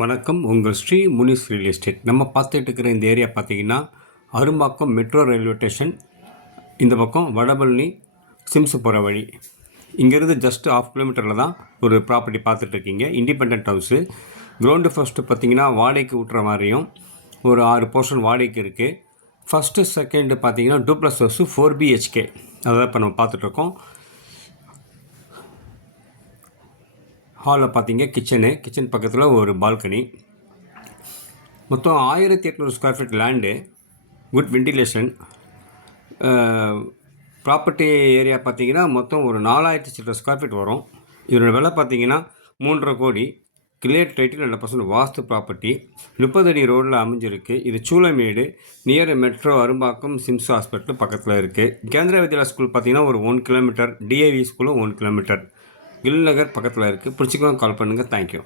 வணக்கம். உங்கள் Sri Munis real estate. நம்ம பார்த்துட்டு இருக்கிற இந்த ஏரியா பார்த்தீங்கன்னா அரும்பாக்கம் மெட்ரோ ரயில்வே ஸ்டேஷன், இந்த பக்கம் வடபழனி சிம்ஸ் போகிற வழி. இங்கேருந்து ஜஸ்ட் 1/2 கிலோமீட்டரில் தான் ஒரு ப்ராப்பர்ட்டி பார்த்துட்ருக்கீங்க. Independent house. கிரவுண்டு ஃபஸ்ட்டு பார்த்தீங்கன்னா வாடகைக்கு விட்டுற மாதிரியும் ஒரு 6 போர்ஷன் வாடகைக்கு இருக்குது. ஃபஸ்ட்டு செகண்டு பார்த்தீங்கன்னா டூப்ளஸ் ஹவுஸு 4 BHK. அதான் இப்போ நம்ம பார்த்துட்ருக்கோம். ஹாலில் பார்த்தீங்க கிச்சன் பக்கத்தில் ஒரு பால்கனி. மொத்தம் 1800 square feet land, good ventilation. Property area பார்த்தீங்கன்னா மொத்தம் ஒரு 4000 சில்லற ஸ்கொயர் ஃபீட் வரும். இதோட விலை பார்த்தீங்கன்னா 3.5 கோடி. கிளியர் டைட்டில் 100% வாஸ்து ப்ராப்பர்ட்டி. 30 அடி ரோடில் அமைஞ்சிருக்கு. இது Choolaimedu, near metro Arumbakkam Sims hospital பக்கத்தில் இருக்குது. கேந்திரா வித்யாலயா ஸ்கூல் பார்த்தீங்கன்னா ஒரு 1 கிலோமீட்டர். டிஏவி ஸ்கூலும் 1 கிலோமீட்டர். கில் நகர் பக்கத்தில் இருக்குது. பிடிச்சிக்கலாம், கால் பண்ணுங்கள். தேங்க்யூ.